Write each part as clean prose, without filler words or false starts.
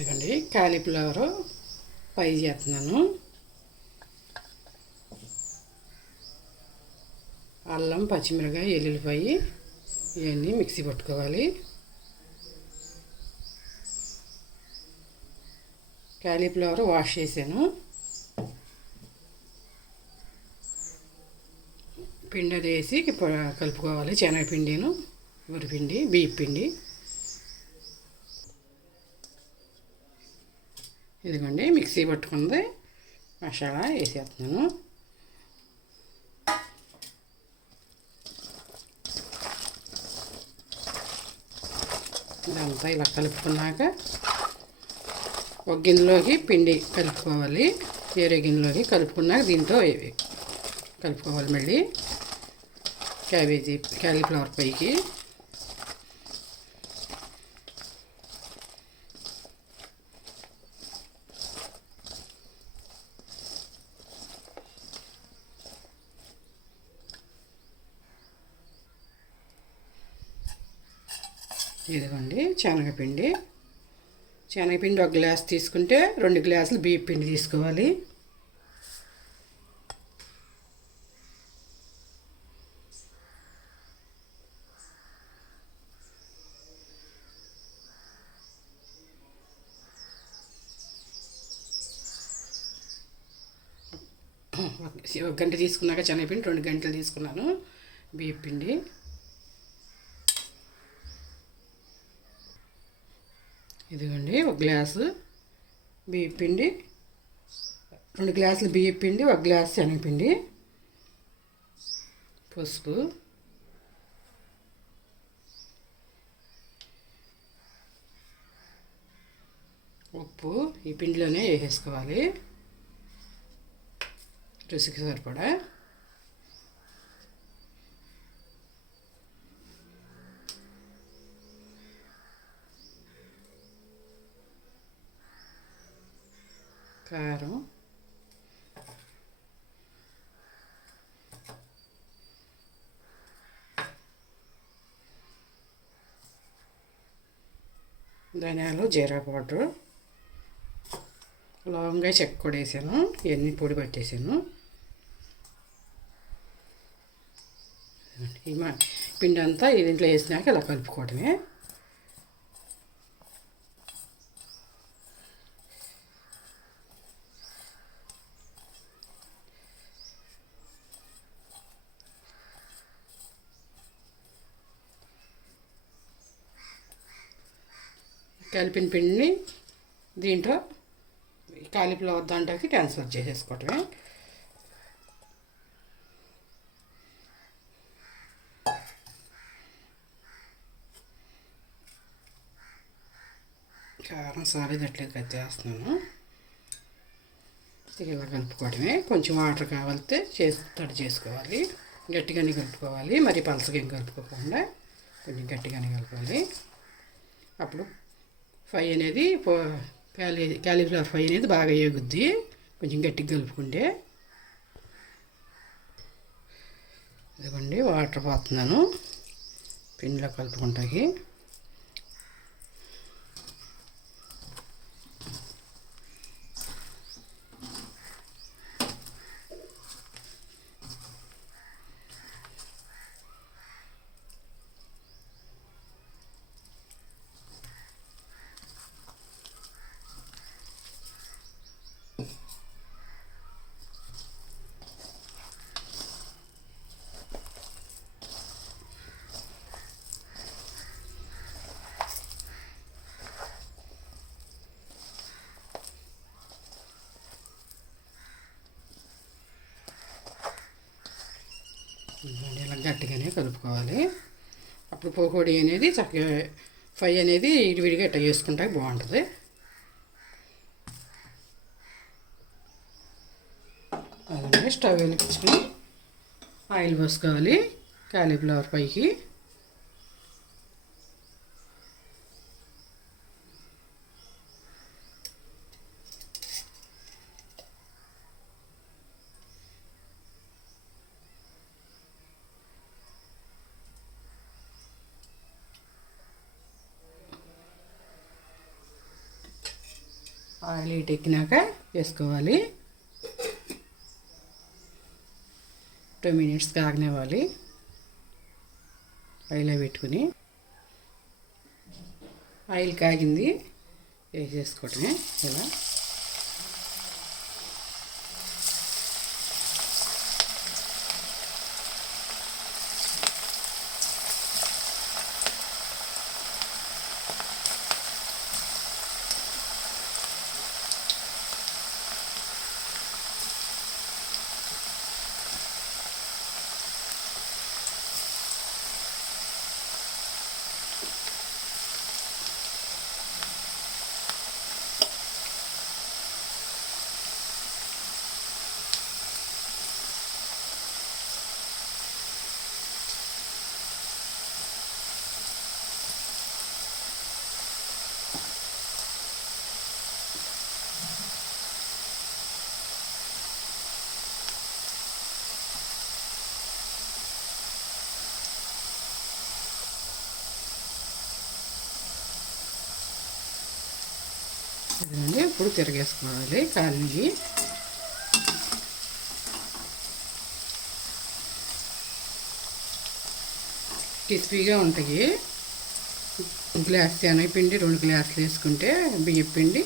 ఎందుకండి cauliflower fry చేస్తున్నాను. అల్లం, పచ్చిమిరపకాయ, ఎల్లుల్లిపాయ ఇవన్నీ మిక్సీ పట్టుకోవాలి. కాలీఫ్లవర్ వాష్ చేశాను. పిండి అది వేసి కలుపుకోవాలి. శనగపిండిను, వరిపిండి, బియ్యం పిండి. ఇదిగోండి మిక్సీ పట్టుకుంది మసాలా వేసేస్తున్నాను. ఇదంతా ఇలా కలుపుకున్నాక ఒక గిన్నెలోకి పిండి కలుపుకోవాలి. వేరే గిన్నెలోకి కలుపుకున్నాక దీంట్లో కలుపుకోవాలి. మళ్ళీ కాలీఫ్లవర్ పైకి ఇదిగోండి శనగపిండి ఒక గ్లాస్ తీసుకుంటే 2 గ్లాసులు బియ్యం పిండి తీసుకోవాలి. ఒక గంట తీసుకున్నాక శనగపిండి 2 గంటలు తీసుకున్నాను బియ్యం పిండి. ఇదిగోండి ఒక గ్లాసు బియ్యం పిండి, 2 గ్లాసులు బియ్యం పిండి, 1 గ్లాసు శనగపిండి, పసుపు, ఉప్పు ఈ పిండిలోనే వేసేసుకోవాలి రుచికి సరిపడా. కారం, ధనియాలు, జీరా పౌడరు, లవంగా, చెక్క కూడా వేసాను. ఇవన్నీ పొడి పట్టేసాను. ఈ పిండి అంతా దీంట్లో వేసినాక ఇలా కలుపుకోవడమే. కలిపిన పిండిని దీంట్లో కాలీఫ్లవర్ దాంట్లోకి ట్రాన్స్ఫర్ చేసేసుకోవటమే. కారం సారేటట్లేదు కట్టేస్తున్నాను. ఇలా కలుపుకోవడమే. కొంచెం వాటర్ కావాలితే తడి చేసుకోవాలి. గట్టిగానే కలుపుకోవాలి, మరి పలసగా ఏం కలుపుకోకుండా కొంచెం గట్టిగానే కలపాలి. అప్పుడు ఫ్రై అనేది కాలీఫ్లవర్ ఫ్రై అనేది బాగా ఏగుద్ది కొంచెం గట్టిగా కలుపుకుంటే. ఇదిగోండి వాటర్ పోతున్నాను పిండిలో కలుపుకుంటాకి. ఇలా గట్టిగానే కలుపుకోవాలి. అప్పుడు పకోడీ అనేది చక్కగా ఫ్రై అనేది విడివిడిగా ఇట్లా చేసుకుంటే బాగుంటుంది. అలాగే స్టవ్ వెలిగించుకొని ఆయిల్ పోసుకోవాలి కాలీఫ్లవర్ ఫ్రైకి. ఆయిల్ హీట్ ఎక్కినాక వేసుకోవాలి. 2 మినిట్స్ కాగనివ్వాలి. ఆయిల్లో పెట్టుకుని ఆయిల్ కాగింది, వేసేసుకోవటమే ఇలా. ఇదండి, ఇప్పుడు తిరగేసుకోవాలి. కాలినవి క్రిస్పీగా ఉంటాయి. గ్లాస్ శనగపిండి 2 గ్లాసులు వేసుకుంటే బియ్యం పిండి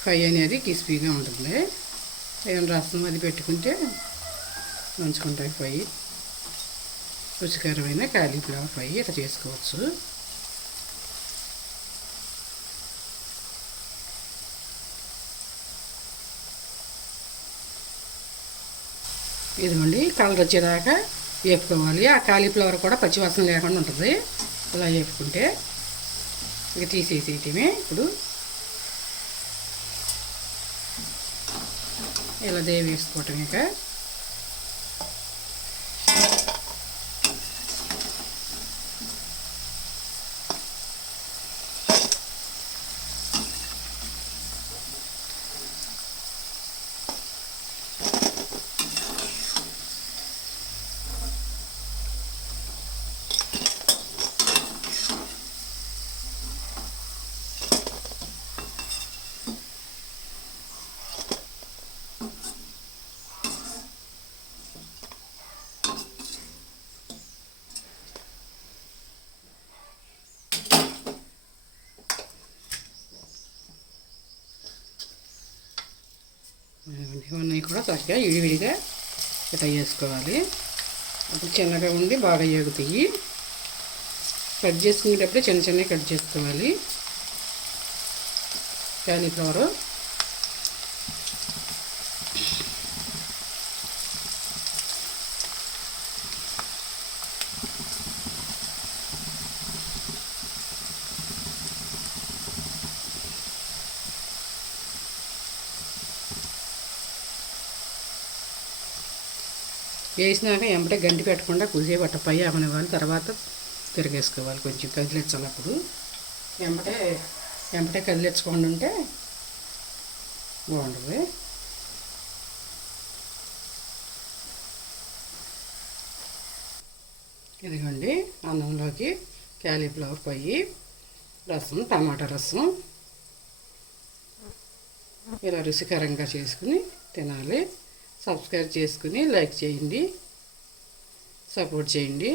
ఫ్రై అనేది క్రిస్పీగా ఉంటుంది. ఏమైనా రసం అది పెట్టుకుంటే మంచుకుంటాయి ఫ్రై. రుచికరమైన కాలీఫ్లవర్ ఫ్రై ఇట్లా చేసుకోవచ్చు. ఇదిగోండి, కలర్ వచ్చేదాకా వేపుకోవాలి. ఆ కాలీఫ్లవర్ కూడా పచ్చివాసన లేకుండా ఉంటుంది. ఇలా వేపుకుంటే ఇక తీసేసేయటమే. ఇప్పుడు ఇలా దేవి వేసుకోవటం. ఇక ఇవన్నీ కూడా చక్కగా విడివిడిగా ఇట్లా వేసుకోవాలి. అప్పుడు చిన్నగా ఉండి బాగా ఎగుతాయి. కట్ చేసుకునేటప్పుడే చిన్న చిన్నవి కట్ చేసుకోవాలి. కాలీఫ్లవరు వేసినాక ఎంబటే గంటి పెట్టకుండా కొద్దిసేపు అట్ట పై అవనివ్వాలి. తర్వాత తిరగేసుకోవాలి. కొంచెం కదిలించాలప్పుడు ఎంబటే కదిలించకుండా ఉంటే బాగుంటుంది. ఇదిగోండి, అన్నంలోకి కాలీఫ్లవర్ ఫ్రై, రసం, టమాటా రసం ఇలా రుచికరంగా చేసుకుని తినాలి. సబ్స్క్రైబ్ చేసుకుని లైక్ చేయండి, సపోర్ట్ చేయండి.